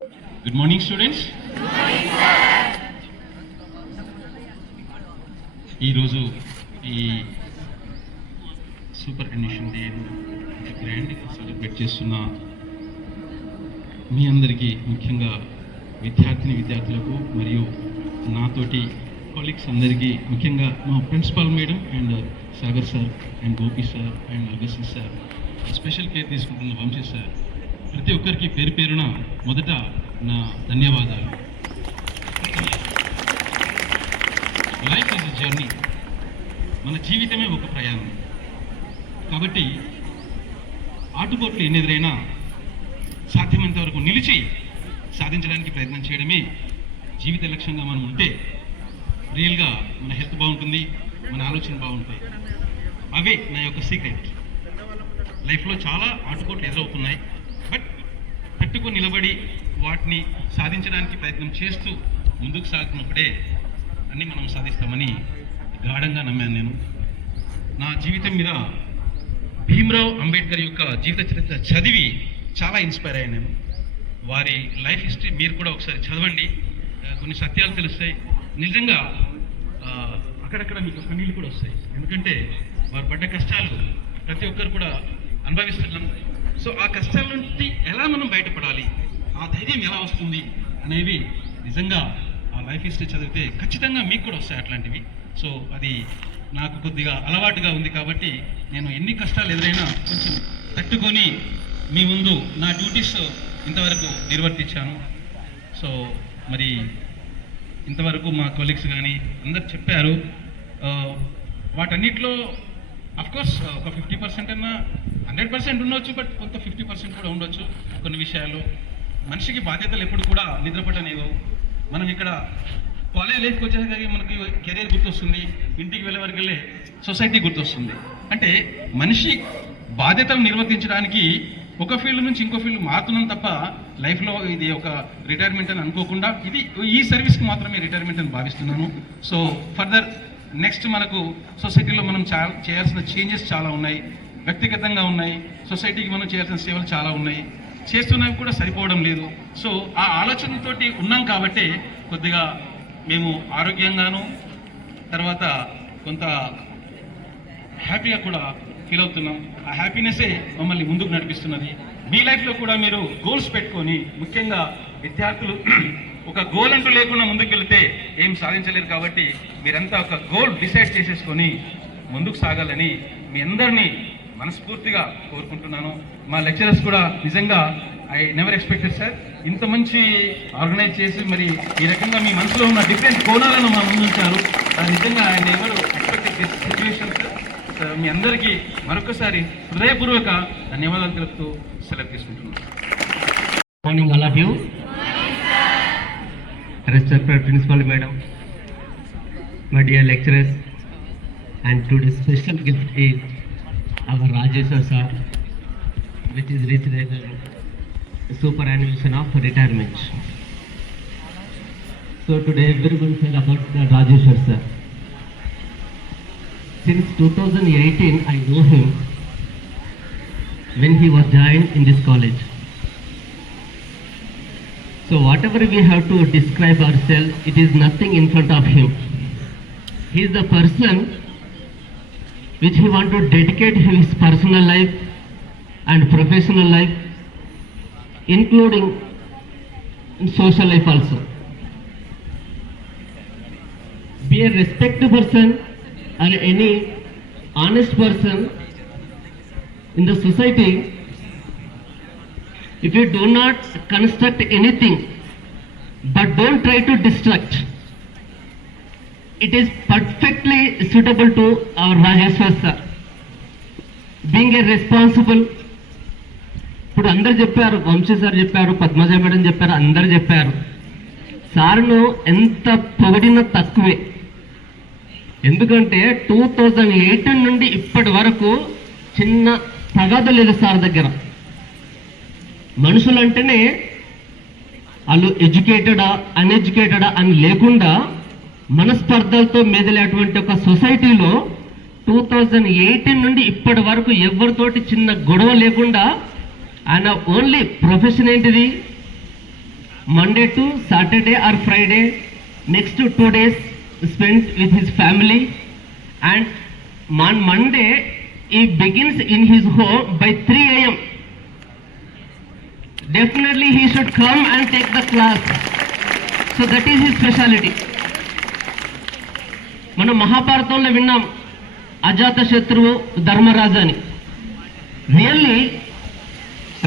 Good morning, students. ఈ రోజు ఈ సూపర్ ఎన్యూషన్ డే గ్రాండ్గా సెలబ్రేట్ చేస్తున్న మీ అందరికీ, ముఖ్యంగా విద్యార్థులకు మరియు నాతోటి కొలీగ్స్ అందరికీ, ముఖ్యంగా మా principal madam and Sagar sir and Gopi sir and Augustine sir, special care తీసుకుంటున్న వంశీ సార్, ప్రతి ఒక్కరికి పేరు పేరున మొదట నా ధన్యవాదాలు. Life is a journey. మన జీవితమే ఒక ప్రయాణం. కాబట్టి ఆటుపోట్లు ఎన్ని ఎదురైనా సాధ్యమైనంత వరకు నిలిచి సాధించడానికి ప్రయత్నం చేయడమే జీవిత లక్ష్యంగా మనం ఉంటే రియల్గా మన హెల్త్ బాగుంటుంది, మన ఆలోచన బాగుంటాయి. అవే నా యొక్క సీక్రెట్. లైఫ్లో చాలా ఆటుపోట్లు ఎదురవుతున్నాయి, బట్ తట్టుకొని నిలబడి వాటిని సాధించడానికి ప్రయత్నం చేస్తూ ముందుకు సాగుతున్నప్పుడే అన్నీ మనం సాధిస్తామని గాఢంగా నమ్మాను నేను. నా జీవితం మీద భీమ్రావ్ అంబేద్కర్ యొక్క జీవిత చరిత్ర చదివి చాలా ఇన్స్పైర్ అయ్యాను నేను. వారి లైఫ్ హిస్టరీ మీరు కూడా ఒకసారి చదవండి, కొన్ని సత్యాలు తెలుస్తాయి. నిజంగా అక్కడక్కడ మీకు కన్నీళ్ళు కూడా వస్తాయి, ఎందుకంటే వారు పడ్డ కష్టాలు ప్రతి ఒక్కరు కూడా అనుభవిస్తున్నాం. సో ఆ కష్టాల నుండి ఎలా మనం బయటపడాలి, ఆ ధైర్యం ఎలా వస్తుంది అనేవి నిజంగా ఆ లైఫ్ హిస్టరీ చదివితే ఖచ్చితంగా మీకు కూడా వస్తాయి అట్లాంటివి. సో అది నాకు కొద్దిగా అలవాటుగా ఉంది కాబట్టి నేను ఎన్ని కష్టాలు ఎదురైనా కొంచెం తట్టుకొని మీ ముందు నా డ్యూటీస్ ఇంతవరకు నిర్వర్తించాను. సో మరి ఇంతవరకు మా కొలీగ్స్ కానీ అందరు చెప్పారు. వాటన్నిటిలో అఫ్కోర్స్ ఒక 50% అన్నా 100% ఉండొచ్చు, బట్ కొంత 50% కూడా ఉండొచ్చు. కొన్ని విషయాలు మనిషికి బాధ్యతలు ఎప్పుడు కూడా నిద్రపట్టనేవో. మనం ఇక్కడ కాలేజ్ లైఫ్కి వచ్చేసరికి మనకి కెరీర్ గుర్తొస్తుంది, ఇంటికి వెళ్ళే వరకు వెళ్ళే సొసైటీ గుర్తొస్తుంది. అంటే మనిషి బాధ్యతలు నిర్వర్తించడానికి ఒక ఫీల్డ్ నుంచి ఇంకో ఫీల్డ్ మారుతున్నాం తప్ప లైఫ్లో ఇది ఒక రిటైర్మెంట్ అని అనుకోకుండా ఇది ఈ సర్వీస్కి మాత్రమే రిటైర్మెంట్ అని భావిస్తున్నాను. సో ఫర్దర్ నెక్స్ట్ మనకు సొసైటీలో మనం చేయాల్సిన చేంజెస్ చాలా ఉన్నాయి, వ్యక్తిగతంగా ఉన్నాయి, సొసైటీకి మనం చేయాల్సిన సేవలు చాలా ఉన్నాయి, చేస్తున్నవి కూడా సరిపోవడం లేదు. సో ఆ ఆలోచనతోటి ఉన్నాం కాబట్టి కొద్దిగా మేము ఆరోగ్యంగాను తర్వాత కొంత హ్యాపీగా కూడా ఫీల్ అవుతున్నాం. ఆ హ్యాపీనెస్సే మమ్మల్ని ముందుకు నడిపిస్తున్నది. మీ లైఫ్లో కూడా మీరు గోల్స్ పెట్టుకొని, ముఖ్యంగా విద్యార్థులు ఒక గోల్ అంటూ లేకుండా ముందుకు వెళితే ఏం సాధించలేరు. కాబట్టి మీరంతా ఒక గోల్ డిసైడ్ చేసేసుకొని ముందుకు సాగాలని మీ అందరినీ మనస్ఫూర్తిగా కోరుకుంటున్నాను. మా లెక్చరర్స్ కూడా నిజంగా ఐ నెవర్ ఎక్స్పెక్టెడ్ సార్, ఇంత మంచి ఆర్గనైజ్ చేసి మరి ఈ రకంగా మీ మనసులో ఉన్న డిఫరెంట్ కోణాలను మా ముందు ఉంచారు. నిజంగా I never expected this situation sir. మీ అందరికీ మరొకసారి హృదయపూర్వక ధన్యవాదాలు తెలుపుతూ సెలవు తీసుకుంటున్నాను. Morning all of you. Respected Principal Madam, my dear lecturers, and today's special gift is our Rajesh sir, which is received superannuation of retirement. So today we will say about Rajesh sir. Since 2018 I know him when he was joined in this college. So whatever we have to describe ourselves, it is nothing in front of him. He is the person which he want to dedicate his personal life and professional life, including social life also. Be a respected person or any honest person in the society. If you do not construct anything, but don't try to destruct, it is perfectly suitable to our Rajeshwar sir. Being a responsible, ఇప్పుడు అందరు చెప్పారు, Vamsi sir చెప్పారు, Padmaja madam చెప్పారు, అందరు చెప్పారు. సార్ను ఎంత పొగిడినా తక్కువే. ఎందుకంటే 2018 నుండి ఇప్పటి వరకు చిన్న తగాదు లేదు సార్ దగ్గర. మనుషులంటేనే వాళ్ళు ఎడ్యుకేటెడా అన్ఎడ్యుకేటెడా అని లేకుండా మనస్పర్ధలతో మెదిలేటువంటి ఒక సొసైటీలో 2018 నుండి ఇప్పటి వరకు ఎవరితోటి చిన్న గొడవ లేకుండా ఆయన ఓన్లీ ప్రొఫెషన్ ఏంటిది, Monday to Saturday or Friday, next 2 days spent with his family, and on Monday he begins in his home by 3 a.m. Definitely he should come and take the class. So that is his speciality. మనం మహాభారతంలో విన్నాం అజాత శత్రువు ధర్మరాజు అని. Really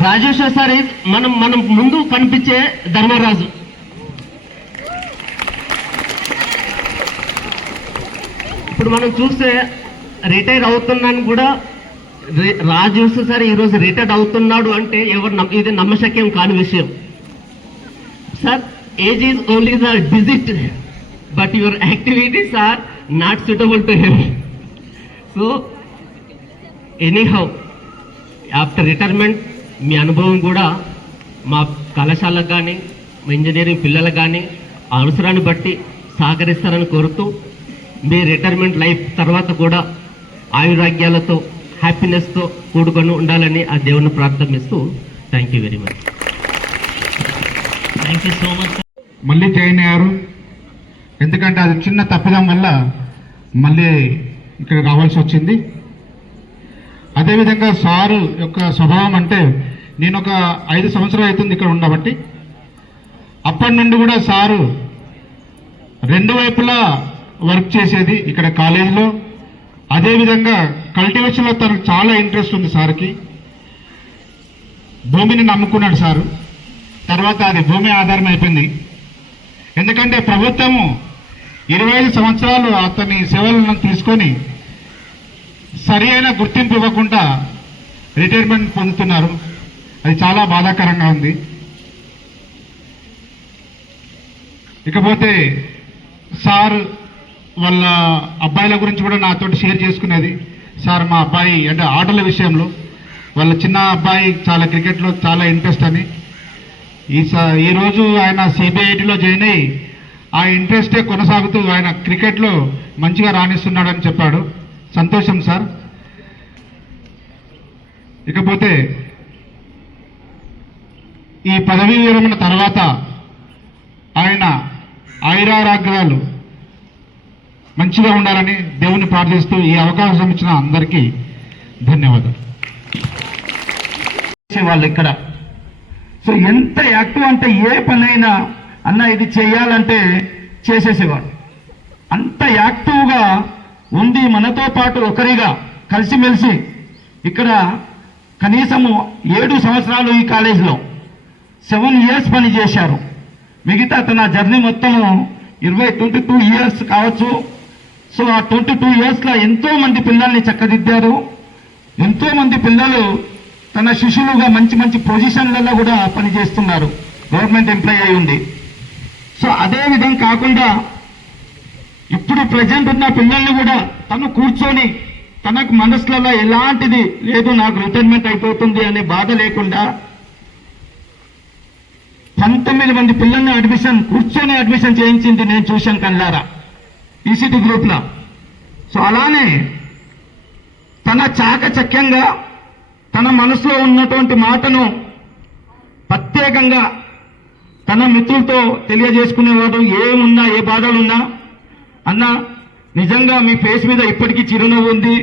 Rajeshwara sir మనం ముందు కనిపించే ధర్మరాజు. ఇప్పుడు మనం చూస్తే రిటైర్ అవుతున్నాను కూడా రాజేశ్వర సార్ ఈరోజు రిటైర్డ్ అవుతున్నాడు అంటే ఇది నమ్మశక్యం కాని విషయం. Sir, age is only the digit, but your activities are not suitable to him. So anyhow, after retirement మీ అనుభవం కూడా మా కళాశాలకు కానీ మా ఇంజనీరింగ్ పిల్లలకు కానీ అవసరాన్ని బట్టి సహకరిస్తారని కోరుతూ, మీ రిటైర్మెంట్ లైఫ్ తర్వాత కూడా ఆయురాగ్యాలతో హ్యాపీనెస్తో కూడుకొని ఉండాలని ఆ దేవుని ప్రార్థిస్తూ thank you very much. Thank you so much. మళ్ళీ జాయిన్ అయ్యారు, ఎందుకంటే అది చిన్న తప్పిదం వల్ల మళ్ళీ ఇక్కడ రావాల్సి వచ్చింది. అదేవిధంగా సారు యొక్క స్వభావం అంటే, నేను ఒక 5 సంవత్సరాలు అవుతుంది ఇక్కడ ఉండబట్టి, అప్పటి నుండి కూడా సారు 2 వైపులా వర్క్ చేసేది ఇక్కడ కాలేజీలో. అదేవిధంగా కల్టివేషన్లో తనకు చాలా ఇంట్రెస్ట్ ఉంది సార్కి. భూమిని నమ్ముకున్నాడు సారు, తర్వాత అది భూమి ఆధారం అయిపోయింది. ఎందుకంటే ప్రభుత్వము 25 సంవత్సరాలు అతని సేవలను తీసుకొని సరి అయిన గుర్తింపు ఇవ్వకుండా రిటైర్మెంట్ పొందుతున్నారు. అది చాలా బాధాకరంగా ఉంది. ఇకపోతే సార్ వాళ్ళ అబ్బాయిల గురించి కూడా నాతో షేర్ చేసుకునేది. సార్, మా అబ్బాయి అంటే ఆటల విషయంలో వాళ్ళ చిన్న అబ్బాయి చాలా క్రికెట్లో చాలా ఇంట్రెస్ట్ అని, ఈరోజు ఆయన సిబిఐటిలో జాయిన్ అయ్యి ఆ ఇంట్రెస్టే కొనసాగుతూ ఆయన క్రికెట్లో మంచిగా రాణిస్తున్నాడని చెప్పాడు. సంతోషం సార్. ఇకపోతే ఈ పదవీ విరమణ తర్వాత ఆయన ఆయురారోగ్యాలు మంచిగా ఉండాలని దేవుని ప్రార్థిస్తూ ఈ అవకాశం ఇచ్చిన అందరికీ ధన్యవాదాలు. వాళ్ళు ఇక్కడ సో ఎంత యాక్టివ్ అంటే, ఏ పనైనా అన్న ఇది చేయాలంటే చేసేసేవాడు. అంత యాక్టివ్గా ఉండి మనతో పాటు ఒకరిగా కలిసిమెలిసి ఇక్కడ కనీసము 7 సంవత్సరాలు ఈ కాలేజీలో 7 years పని చేశారు. మిగతా తన జర్నీ మొత్తము 22 years కావచ్చు. సో ఆ 22 yearsలో ఎంతో మంది పిల్లల్ని చక్కదిద్దారు. ఎంతో మంది పిల్లలు తన శిష్యులుగా మంచి మంచి పొజిషన్లలో కూడా పనిచేస్తున్నారు, గవర్నమెంట్ ఎంప్లాయీ అయి ఉంది. సో అదే విధంగా కాకుండా ఇప్పుడు ప్రజెంట్ ఉన్న పిల్లల్ని కూడా తను కూర్చొని తనకు మనసులలో ఎలాంటిది లేదు, నాకు రిటైర్మెంట్ అయిపోతుంది అనే బాధ లేకుండా 19 మంది పిల్లల్ని కూర్చొని అడ్మిషన్ చేయించింది నేను చూశాను కళ్ళారా ఈసీటీ గ్రూప్లో. సో అలానే తన చాకచక్యంగా తన మనసులో ఉన్నటువంటి మాటను ప్రత్యేకంగా తన మిత్రులతో తెలియజేసుకునేవాడు. ఏమున్నా ఏ బాధలున్నా, అన్న నిజంగా మీ ఫేస్ మీద ఇప్పటికీ చిరునవ్వు ఉంది,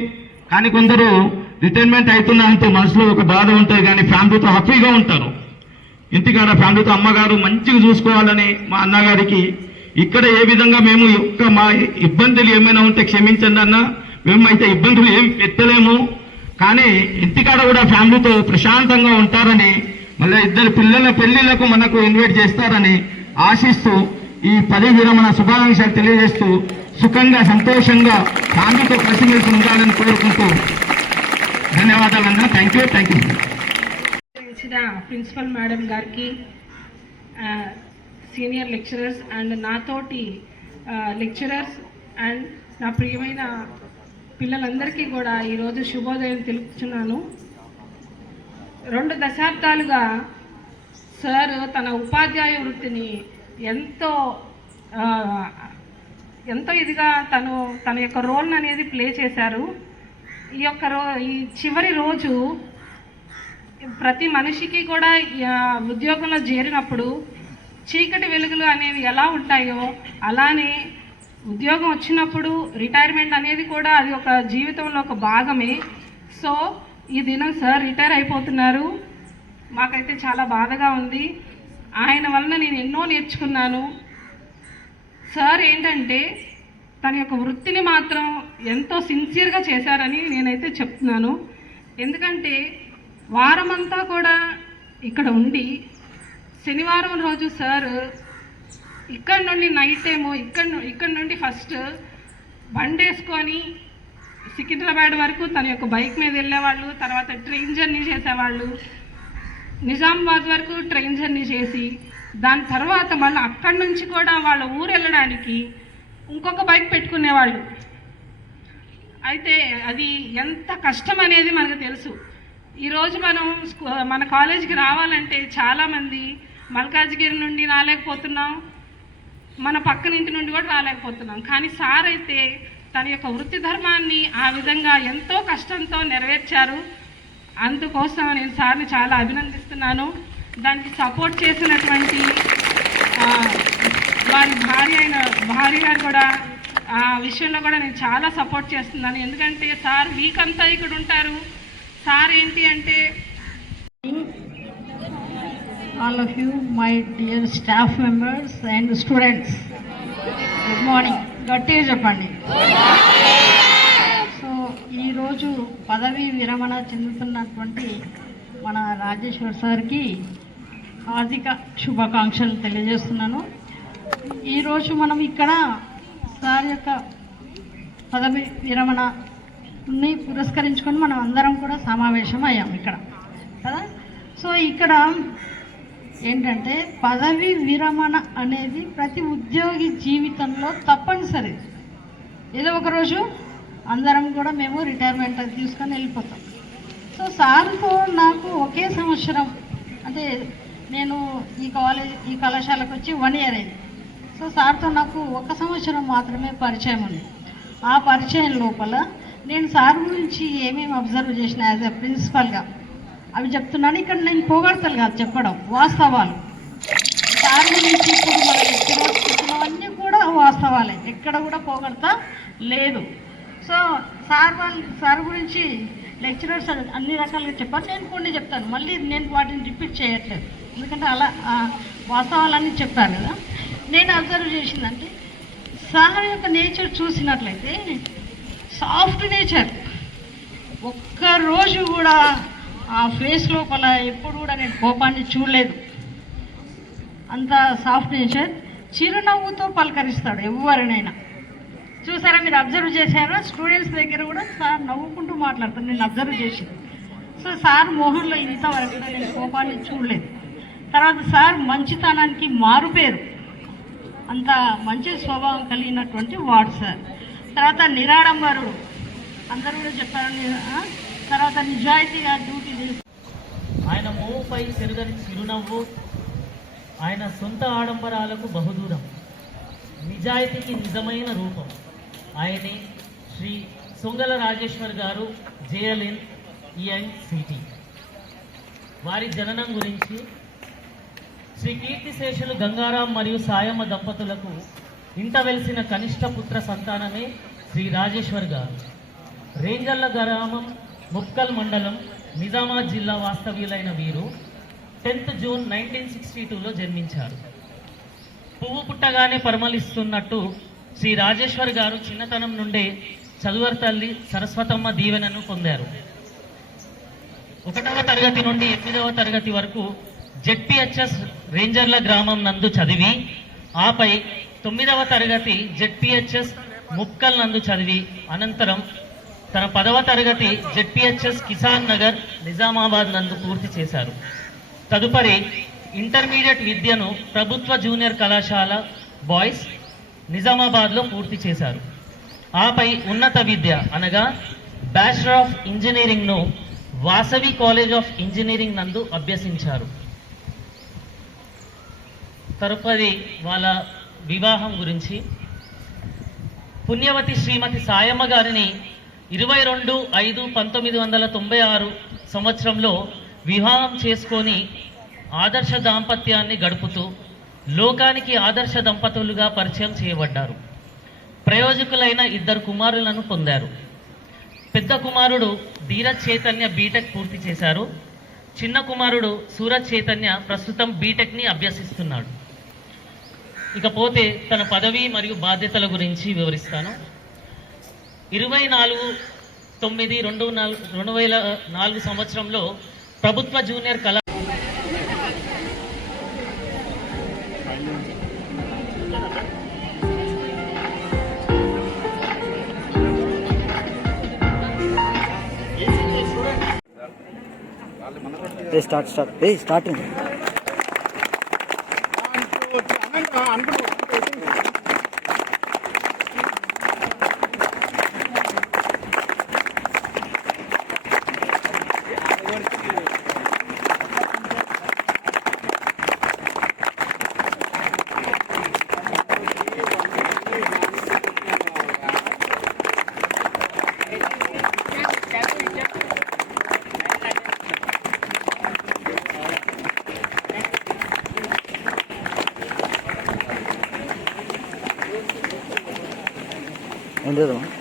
కానీ కొందరు రిటైర్మెంట్ అవుతున్నా అంటే మనసులో ఒక బాధ ఉంటుంది, కానీ ఫ్యామిలీతో హ్యాపీగా ఉంటారు. ఇంటికాడ ఫ్యామిలీతో అమ్మగారు మంచిగా చూసుకోవాలని మా అన్నగారికి ఇక్కడ ఏ విధంగా మేము మా ఇబ్బందులు ఏమైనా ఉంటే క్షమించండి అన్న, మేమైతే ఇబ్బందులు ఏం పెట్టలేము, కానీ ఇంటికాడ కూడా ఫ్యామిలీతో ప్రశాంతంగా ఉంటారని, మళ్ళీ 2 పిల్లల పెళ్లిళ్లకు మనకు ఇన్వైట్ చేస్తారని ఆశిస్తూ ఈ పదవి విరమణ శుభాకాంక్షలు తెలియజేస్తూ సుఖంగా సంతోషంగా ఫ్యామిలీతో కలిసిమెలిసి ఉండాలని కోరుకుంటూ ధన్యవాదాలన్నా. Thank you. ప్రిన్సిపల్ మేడం గారికి, సీనియర్ లెక్చరర్స్ అండ్ నాతోటి లెక్చరర్స్ అండ్ నా ప్రియమైన పిల్లలందరికీ కూడా ఈరోజు శుభోదయం తెలుపుతున్నాను. 2 దశాబ్దాలుగా సార్ తన ఉపాధ్యాయ వృత్తిని ఎంతో ఇదిగా తన యొక్క రోల్ అనేది ప్లే చేశారు. ఈ చివరి రోజు ప్రతి మనిషికి కూడా ఉద్యోగంలో చేరినప్పుడు చీకటి వెలుగులు అనేవి ఎలా ఉంటాయో అలానే ఉద్యోగం వచ్చినప్పుడు రిటైర్మెంట్ అనేది కూడా అది ఒక జీవితంలో ఒక భాగమే. సో ఈ దినం సార్ రిటైర్ అయిపోతున్నారు. మాకైతే చాలా బాధగా ఉంది. ఆయన వలన నేను ఎన్నో నేర్చుకున్నాను. సార్ ఏంటంటే తన యొక్క వృత్తిని మాత్రం ఎంతో సిన్సియర్గా చేశారని నేనైతే చెప్తున్నాను. ఎందుకంటే వారమంతా కూడా ఇక్కడ ఉండి శనివారం రోజు సార్ ఇక్కడ నుండి నైట్ ఏమో ఇక్కడ నుండి ఫస్ట్ బండి వేసుకొని సికింద్రాబాద్ వరకు తన యొక్క బైక్ మీద వెళ్ళేవాళ్ళు, తర్వాత ట్రైన్ జర్నీ చేసేవాళ్ళు, నిజామాబాద్ వరకు ట్రైన్ జర్నీ చేసి దాని తర్వాత మళ్ళీ అక్కడి నుంచి కూడా వాళ్ళ ఊరు వెళ్ళడానికి ఇంకొక బైక్ పెట్టుకునేవాళ్ళు. అయితే అది ఎంత కష్టం అనేది మనకు తెలుసు. ఈరోజు మనం మన కాలేజీకి రావాలంటే చాలామంది మల్కాజ్గిరి నుండి రాలేకపోతున్నాం, మన పక్కన ఇంటి నుండి కూడా రాలేకపోతున్నాం. కానీ సార్ అయితే తన యొక్క వృత్తి ధర్మాన్ని ఆ విధంగా ఎంతో కష్టంతో నెరవేర్చారు. అందుకోసం నేను సార్ని చాలా అభినందిస్తున్నాను. దానికి సపోర్ట్ చేసినటువంటి వారి భార్య గారు కూడా ఆ విషయంలో కూడా నేను చాలా సపోర్ట్ చేస్తున్నాను. ఎందుకంటే సార్ వీక్ అంతా ఇక్కడ ఉంటారు. సార్ ఏంటి అంటే all of you, my dear staff members and students, good morning. గట్టిగా చెప్పండి. సో ఈరోజు పదవీ విరమణ చెందుతున్నటువంటి మన రాజేశ్వర్ సార్కి హార్దిక శుభాకాంక్షలు తెలియజేస్తున్నాను. ఈరోజు మనం ఇక్కడ సార్ యొక్క పదవీ విరమణని పురస్కరించుకొని మనం అందరం కూడా సమావేశం అయ్యాం ఇక్కడ కదా. సో ఇక్కడ ఏంటంటే పదవి విరమణ అనేది ప్రతి ఉద్యోగి జీవితంలో తప్పనిసరి. ఏదో ఒకరోజు అందరం కూడా మేము రిటైర్మెంట్ తీసుకొని వెళ్ళిపోతాం. సో సార్తో నాకు ఒకే సంవత్సరం, అంటే నేను ఈ కళాశాలకు వచ్చి 1 year అయింది. సో సార్తో నాకు 1 సంవత్సరం మాత్రమే పరిచయం ఉంది. ఆ పరిచయం లోపల నేను సార్ గురించి ఏమేమి అబ్జర్వ్ చేసిన యాజ్ ఎ ప్రిన్సిపల్గా అవి చెప్తున్నాను. ఇక్కడ నేను పొగడతలు కాదు చెప్పడం, వాస్తవాలు. సార్ గురించి ఇప్పుడు మన లెక్చరర్స్ చెప్పినవన్నీ కూడా వాస్తవాలే, ఎక్కడ కూడా పొగడతా లేదు. సో సార్ గురించి లెక్చరర్స్ అన్ని రకాలుగా చెప్పారు. నేను కొన్ని చెప్తాను, మళ్ళీ నేను వాటిని రిపీట్ చేయట్లేదు, ఎందుకంటే అలా వాస్తవాలన్నీ చెప్పారు కదా. నేను అబ్జర్వ్ చేసిందంటే సార్ యొక్క నేచర్ చూసినట్లయితే సాఫ్ట్ నేచర్. ఒక్కరోజు కూడా ఆ ఫేస్ లోపల ఎప్పుడు కూడా నేను కోపాన్ని చూడలేదు. అంత సాఫ్ట్ నేచర్. చిరునవ్వుతో పలకరిస్తాడు ఎవరినైనా. చూసారా, మీరు అబ్జర్వ్ చేశారా? స్టూడెంట్స్ దగ్గర కూడా సార్ నవ్వుకుంటూ మాట్లాడతారు, నేను అబ్జర్వ్ చేసింది. సో సార్ మోహన్లో ఇంతవరకు నేను కోపాన్ని చూడలేదు. తర్వాత సార్ మంచితనానికి మారుపేరు. అంత మంచి స్వభావం కలిగినటువంటి వాడు సార్. తర్వాత నిరాడంబరుడు, అందరూ కూడా చెప్పారు. తర్వాత నిజాయితీగా డ్యూటీ చేసి ఆయన మోపై చెరుగని చిరునవ్వు, ఆయన సొంత ఆడంబరాలకు బహుదూరం, నిజాయితీకి నిజమైన రూపం. ఆయనే శ్రీ సొంగల రాజేశ్వర్ గారు, జేఎల్ఎన్ ఈఎన్సిటీ. వారి జననం గురించి శ్రీ కీర్తిశేషులు గంగారాం మరియు సాయమ్మ దంపతులకు ఇంట వెలిసిన కనిష్ట పుత్ర సంతానమే శ్రీ రాజేశ్వర్ గారు. రేంజర్ల గ్రామం, ముక్కల్ మండలం, నిజామాబాద్ జిల్లా వాస్తవ్యులైన వీరు 10th June 1962లో జన్మించారు. పువ్వు పుట్టగానే పరిమళిస్తున్నట్టు శ్రీ రాజేశ్వర్ గారు చిన్నతనం నుండే చదువరి తల్లి సరస్వతమ్మ దీవెనను పొందారు. 1వ తరగతి నుండి 8వ తరగతి వరకు జెడ్పిహెచ్ఎస్ రేంజర్ల గ్రామం నందు చదివి, ఆపై 9వ తరగతి జెడ్పిహెచ్ఎస్ ముక్కల్ నందు చదివి, అనంతరం తన 10వ తరగతి జెడ్పిహెచ్ఎస్ కిసాన్ నగర్ నిజామాబాద్ నందు పూర్తి చేశారు. తదుపరి ఇంటర్మీడియట్ విద్యను ప్రభుత్వ జూనియర్ కళాశాల బాయ్స్ నిజామాబాద్లో పూర్తి చేశారు. ఆపై ఉన్నత విద్య అనగా బ్యాచిలర్ ఆఫ్ ఇంజనీరింగ్ను వాసవి కాలేజ్ ఆఫ్ ఇంజనీరింగ్ నందు అభ్యసించారు. తదుపరి వాళ్ళ వివాహం గురించి, పుణ్యవతి శ్రీమతి సాయమ్మ గారిని 22/5/1996 సంవత్సరంలో వివాహం చేసుకొని ఆదర్శ దాంపత్యాన్ని గడుపుతూ లోకానికి ఆదర్శ దంపతులుగా పరిచయం చేయబడ్డారు. ప్రయోజకులైన 2 కుమారులను పొందారు. పెద్ద కుమారుడు ధీరజ్ చైతన్య బీటెక్ పూర్తి చేశారు. చిన్న కుమారుడు సూరజ్ చైతన్య ప్రస్తుతం బీటెక్ని అభ్యసిస్తున్నాడు. ఇకపోతే తన పదవి మరియు బాధ్యతల గురించి వివరిస్తాను. 24/9/2004 సంవత్సరంలో ప్రభుత్వ జూనియర్ కళా స్టార్టింగ్ ఏంటి